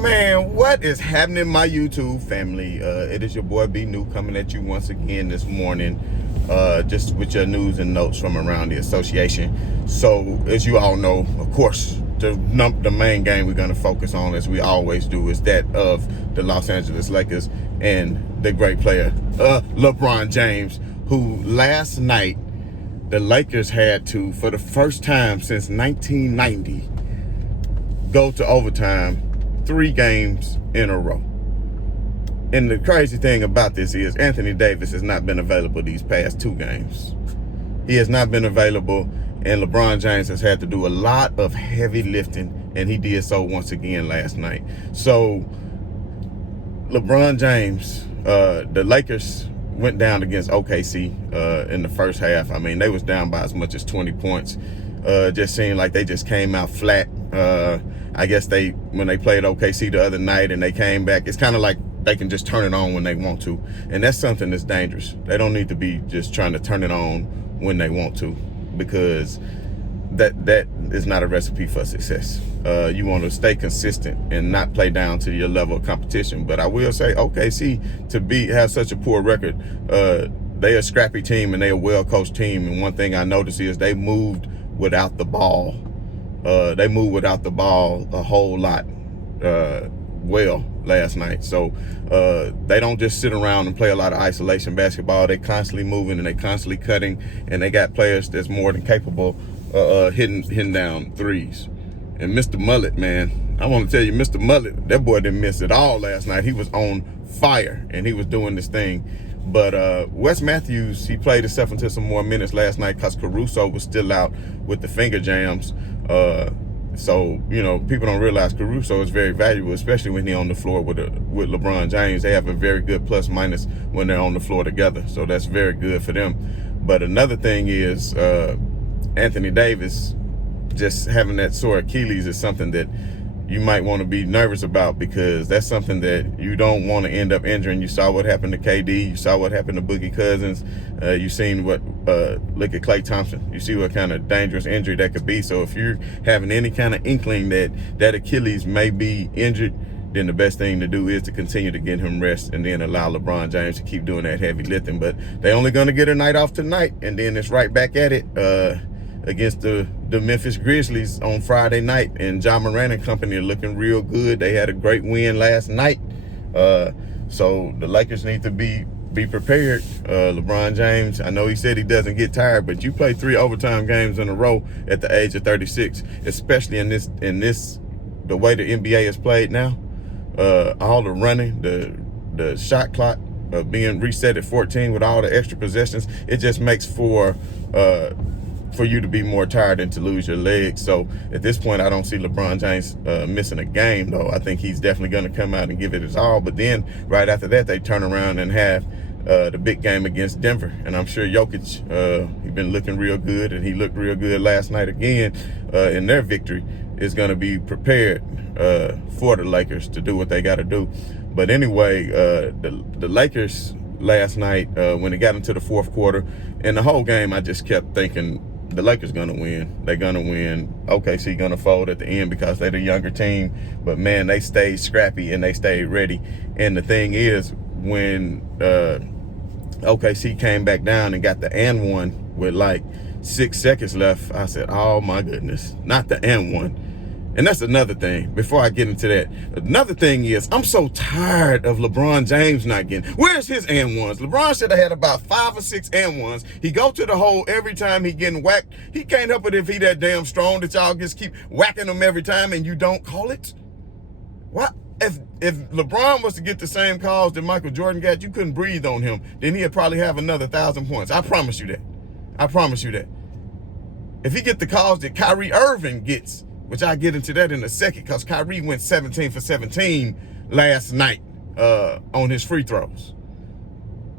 Man, what is happening, my YouTube family? It is your boy B New coming at you once again this morning, just with your news and notes from around the association. So, as you all know, of course, the main game we're going to focus on, as we always do, is that of the Los Angeles Lakers and the great player, LeBron James, who last night the Lakers had to, for the first time since 1990, go to overtime 3 games in a row. And the crazy thing about this is Anthony Davis has not been available these past 2 games. He has not been available, and LeBron James has had to do a lot of heavy lifting, and he did so once again last night. So LeBron James, the Lakers went down against OKC in the first half. I mean, they was down by as much as 20 points. Just seemed like they just came out flat. I guess when they played OKC the other night and they came back, it's kind of like they can just turn it on when they want to. And that's something that's dangerous. They don't need to be just trying to turn it on when they want to, because that is not a recipe for success. You want to stay consistent and not play down to your level of competition. But I will say OKC, have such a poor record, they're a scrappy team and they're a well-coached team. And one thing I noticed is they moved without the ball. They moved without the ball a whole lot well last night. So they don't just sit around and play a lot of isolation basketball. They constantly moving and they constantly cutting, and they got players that's more than capable hitting down threes. And Mr. Mullet, man, I want to tell you, Mr. Mullet, that boy didn't miss it all last night. He was on fire and he was doing this thing. But Wes Matthews, he played himself into some more minutes last night because Caruso was still out with the finger jams. So, you know, people don't realize Caruso is very valuable, especially when he's on the floor with LeBron James. They have a very good plus minus when they're on the floor together. So that's very good for them. But another thing is Anthony Davis just having that sore Achilles is something that you might want to be nervous about, because that's something that you don't want to end up injuring. You saw what happened to KD. You saw what happened to Boogie Cousins. You seen what, look at Klay Thompson. You see what kind of dangerous injury that could be. So if you're having any kind of inkling that Achilles may be injured, then the best thing to do is to continue to get him rest and then allow LeBron James to keep doing that heavy lifting. But they're only going to get a night off tonight, and then it's right back at it against the Memphis Grizzlies on Friday night. And Ja Morant and company are looking real good. They had a great win last night. So the Lakers need to be prepared. LeBron James, I know he said he doesn't get tired, but you play 3 overtime games in a row at the age of 36, especially in this the way the NBA is played now. All the running, the shot clock being reset at 14 with all the extra possessions, it just makes for you to be more tired and to lose your legs. So at this point, I don't see LeBron James missing a game, though. I think he's definitely going to come out and give it his all. But then right after that, they turn around and have the big game against Denver. And I'm sure Jokic, he's been looking real good, and he looked real good last night again in their victory, is going to be prepared for the Lakers to do what they got to do. But anyway, the Lakers last night, when it got into the fourth quarter, and the whole game, I just kept thinking, the Lakers going to win. They're going to win. OKC going to fold at the end because they're the younger team. But, man, they stayed scrappy and they stayed ready. And the thing is, when OKC came back down and got the and one with like 6 seconds left, I said, oh, my goodness, not the and one. And that's another thing, before I get into that. Another thing is, I'm so tired of LeBron James not getting. Where's his and ones? LeBron should have had about 5 or 6 and ones. He go to the hole every time he getting whacked. He can't help it if he that damn strong that y'all just keep whacking him every time and you don't call it. What? If LeBron was to get the same calls that Michael Jordan got, you couldn't breathe on him, then he'd probably have another 1,000 points. I promise you that. I promise you that. If he get the calls that Kyrie Irving gets, which I'll get into that in a second, because Kyrie went 17 for 17 last night on his free throws.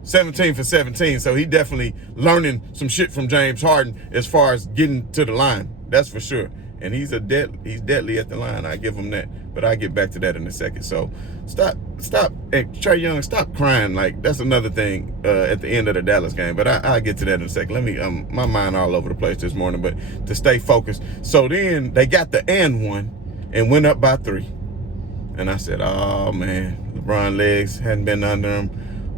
17 for 17, so he definitely learning some shit from James Harden as far as getting to the line. That's for sure. And he's deadly at the line. I give him that. But I'll get back to that in a second. So stop. Hey, Trae Young, stop crying. Like, that's another thing at the end of the Dallas game. But I'll get to that in a second. Let me, my mind all over the place this morning, but to stay focused. So then they got the and one and went up by 3. And I said, oh, man, LeBron legs hadn't been under him.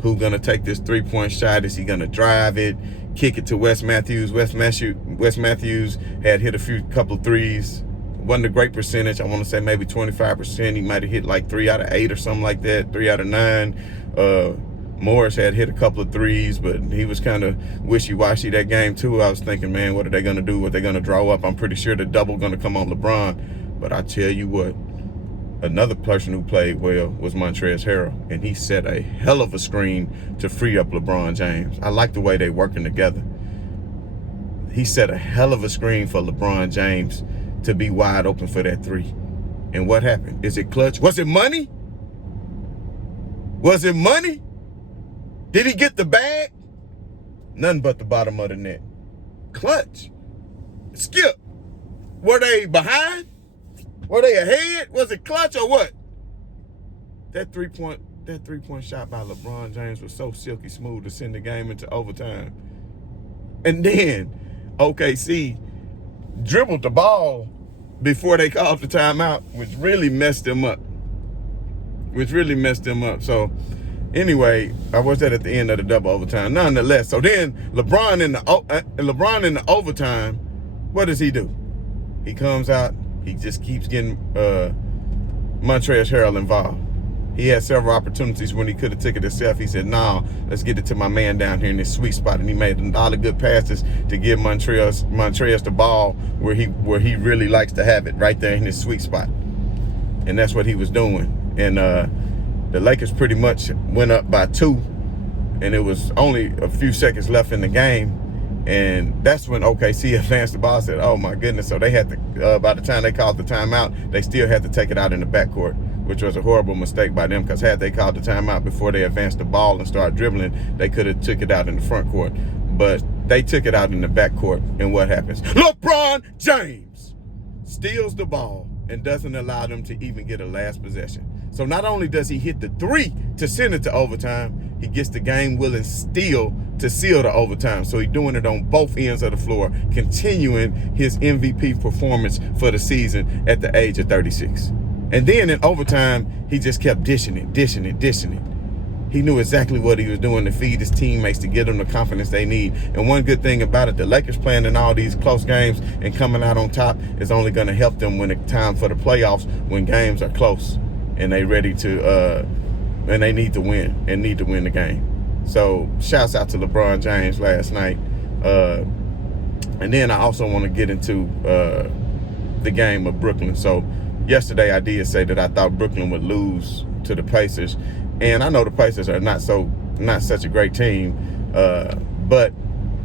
Who going to take this three-point shot? Is he going to drive it, kick it to Wes Matthews? Wes Matthews had hit couple threes. Wasn't a great percentage. I want to say maybe 25%. He might have hit like 3 out of 8 or something like that, 3 out of 9. Morris had hit a couple of threes, but he was kind of wishy-washy that game too. I was thinking, man, what are they going to do? What they going to draw up? I'm pretty sure the double going to come on LeBron. But I tell you what, another person who played well was Montrezl Harrell, and he set a hell of a screen to free up LeBron James. I like the way they working together. He set a hell of a screen for LeBron James to be wide open for that three. And what happened? Is it clutch? Was it money? Was it money? Did he get the bag? Nothing but the bottom of the net. Clutch. Skip. Were they behind? Were they ahead? Was it clutch or what? That three-point shot by LeBron James was so silky smooth to send the game into overtime. And then OKC dribbled the ball before they called the timeout, which really messed them up. So anyway, I was that at the end of the double overtime. Nonetheless, so then LeBron in the overtime, what does he do? He comes out. He just keeps getting Montrezl Harrell involved. He had several opportunities when he could have took it himself. He said, "No, let's get it to my man down here in this sweet spot." And he made a lot of good passes to give Montrezl the ball where he really likes to have it, right there in his sweet spot. And that's what he was doing. And the Lakers pretty much went up by 2, and it was only a few seconds left in the game. And that's when OKC advanced the ball and said, oh, my goodness. So they had to, by the time they called the timeout, they still had to take it out in the backcourt, which was a horrible mistake by them, because had they called the timeout before they advanced the ball and started dribbling, they could have took it out in the front court. But they took it out in the backcourt, and what happens? LeBron James steals the ball and doesn't allow them to even get a last possession. So not only does he hit the 3 to send it to overtime, he gets the game-winning steal to seal the overtime. So he's doing it on both ends of the floor, continuing his MVP performance for the season at the age of 36. And then in overtime, he just kept dishing it. He knew exactly what he was doing to feed his teammates, to give them the confidence they need. And one good thing about it, the Lakers playing in all these close games and coming out on top is only going to help them when it's time for the playoffs, when games are close and they ready to and they need to win the game. So shouts out to LeBron James last night. And then I also want to get into the game of Brooklyn. So yesterday I did say that I thought Brooklyn would lose to the Pacers. And I know the Pacers are not such a great team, but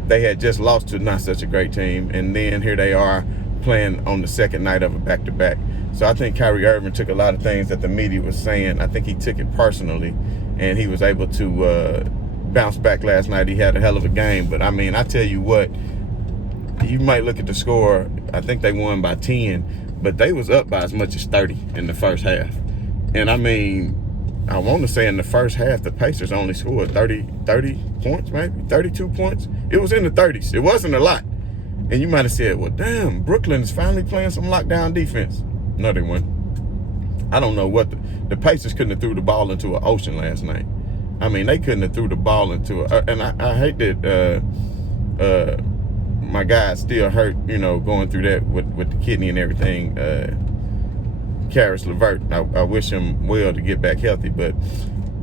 they had just lost to not such a great team. And then here they are playing on the second night of a back-to-back. So I think Kyrie Irving took a lot of things that the media was saying. I think he took it personally, and he was able to bounce back last night. He had a hell of a game. But, I mean, I tell you what, you might look at the score. I think they won by 10, but they was up by as much as 30 in the first half. And, I mean, I want to say in the first half, the Pacers only scored 30 points, maybe 32 points. It was in the 30s. It wasn't a lot. And you might have said, well, damn, Brooklyn is finally playing some lockdown defense. No, they weren't. I don't know what the Pacers couldn't have threw the ball into an ocean last night. I mean, they couldn't have threw the ball into and I hate that my guy's still hurt, going through that with the kidney and everything. Karis LeVert, I wish him well to get back healthy. But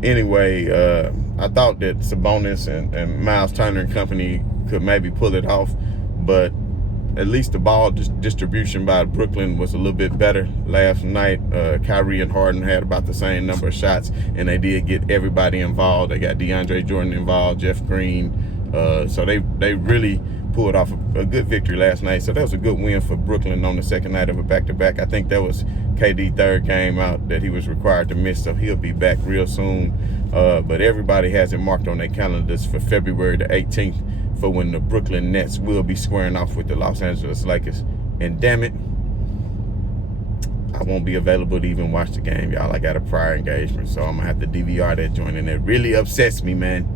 anyway, I thought that Sabonis and Miles Turner and company could maybe pull it off, but at least the ball distribution by Brooklyn was a little bit better last night. Kyrie and Harden had about the same number of shots, and they did get everybody involved. They got DeAndre Jordan involved, Jeff Green. So they really pulled off a good victory last night. So that was a good win for Brooklyn on the second night of a back-to-back. I think that was KD's third game out that he was required to miss, so he'll be back real soon. But everybody has it marked on their calendars for February the 18th for when the Brooklyn Nets will be squaring off with the Los Angeles Lakers. And damn it, I won't be available to even watch the game, y'all. I got a prior engagement, so I'm going to have to DVR that joint. And that really upsets me, man.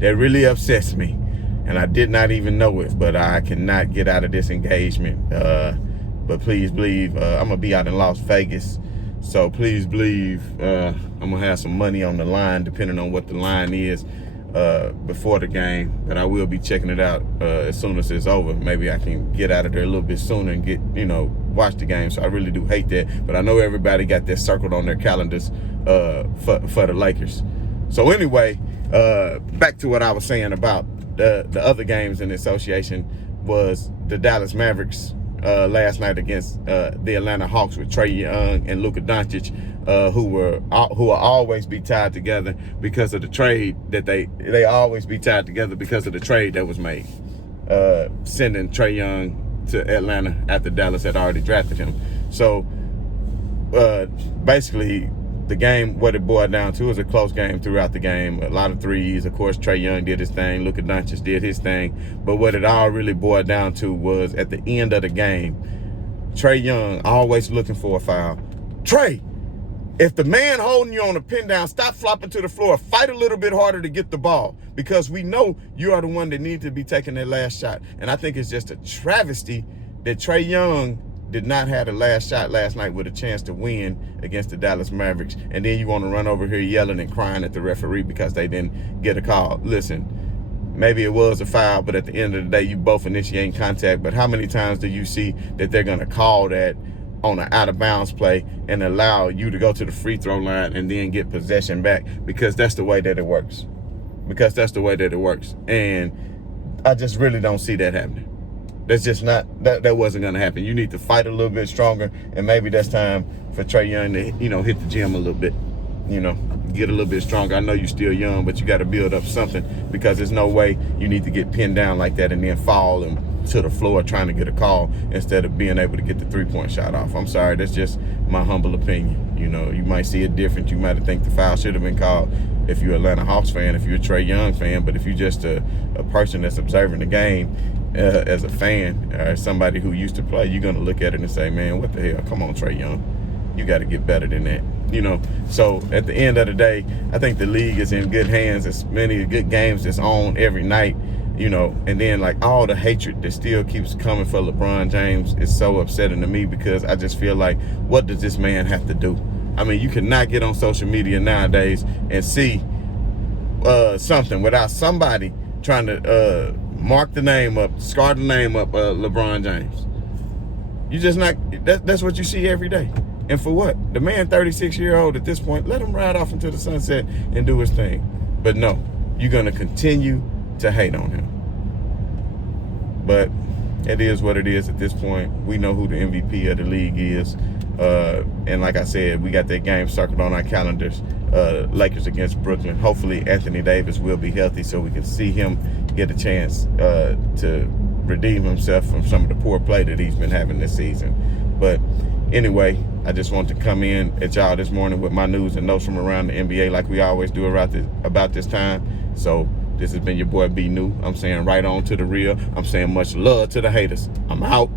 That really upsets me. And I did not even know it, but I cannot get out of this engagement. But please believe, I'm going to be out in Las Vegas So please believe I'm gonna have some money on the line, depending on what the line is before the game. But I will be checking it out as soon as it's over. Maybe I can get out of there a little bit sooner and get, watch the game. So I really do hate that. But I know everybody got that circled on their calendars for the Lakers. So anyway, back to what I was saying about the other games in the association was the Dallas Mavericks last night against the Atlanta Hawks with Trae Young and Luka Doncic, who will always be tied together because of the trade that they always be tied together because of the trade that was made, sending Trae Young to Atlanta after Dallas had already drafted him. So basically, the game, what it boiled down to, was a close game throughout the game. A lot of threes. Of course, Trae Young did his thing. Luka Doncic did his thing. But what it all really boiled down to was, at the end of the game, Trae Young always looking for a foul. Trae, if the man holding you on a pin down, stop flopping to the floor. Fight a little bit harder to get the ball, because we know you are the one that needs to be taking that last shot. And I think it's just a travesty that Trae Young did not have the last shot last night with a chance to win against the Dallas Mavericks. And then you want to run over here yelling and crying at the referee because they didn't get a call. Listen, maybe it was a foul, but at the end of the day, you both initiating contact. But how many times do you see that they're going to call that on an out-of-bounds play and allow you to go to the free throw line and then get possession back? Because that's the way that it works. And I just really don't see that happening. That's just not, that wasn't going to happen. You need to fight a little bit stronger, and maybe that's time for Trae Young to, hit the gym a little bit, get a little bit stronger. I know you're still young, but you got to build up something, because there's no way you need to get pinned down like that and then fall to the floor trying to get a call instead of being able to get the three-point shot off. I'm sorry, that's just my humble opinion. You might see it different. You might think the foul should have been called if you're an Atlanta Hawks fan, if you're a Trae Young fan, but if you're just a person that's observing the game, as a fan or somebody who used to play, you're going to look at it and say, man, what the hell? Come on, Trae Young. You got to get better than that. So at the end of the day, I think the league is in good hands. There's many good games that's on every night, and then like all the hatred that still keeps coming for LeBron James is so upsetting to me, because I just feel like, what does this man have to do? I mean, you cannot get on social media nowadays and see something without somebody trying to mark the name up, scar the name up, LeBron James. You just not, that's what you see every day. And for what? The man, 36-year-old at this point, let him ride off into the sunset and do his thing. But no, you're going to continue to hate on him. But it is what it is at this point. We know who the MVP of the league is. And like I said, we got that game circled on our calendars, Lakers against Brooklyn. Hopefully Anthony Davis will be healthy so we can see him get a chance to redeem himself from some of the poor play that he's been having this season. But anyway, I just want to come in at y'all this morning with my news and notes from around the NBA like we always do about this time. So this has been your boy B New. I'm saying right on to the real. I'm saying much love to the haters. I'm out.